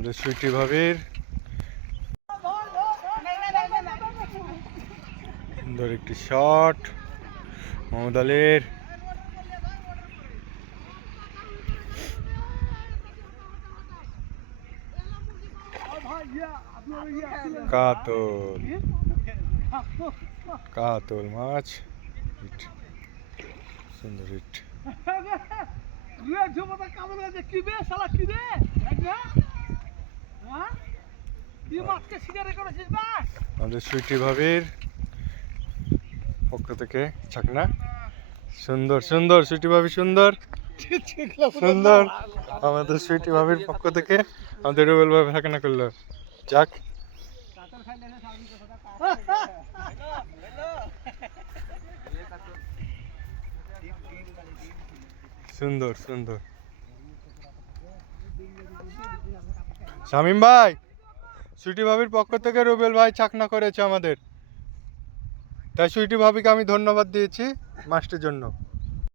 আমাদের সুইটি ভাবির সুন্দর একটি শট। মোহাম্মদ আলীর কাতল কাতল মাছ, সুন্দর হিট। আমাদের সুইটি ভাবির পক্ষ থেকে ছাকনা, সুন্দর সুন্দর সুইটি ভাবি, সুন্দর সুন্দর। আমাদের সুইটি ভাবির পক্ষ থেকে আমাদের রুবেল ভাই ছাকনা করলো। যাক, সুন্দর সুন্দর। শামিম ভাই, সুইটি ভাবির পক্ষ থেকে রুবেল ভাই ছাকনা করেছে আমাদের, তাই সুইটি ভাবিকে আমি ধন্যবাদ দিয়েছি মাছটির জন্য।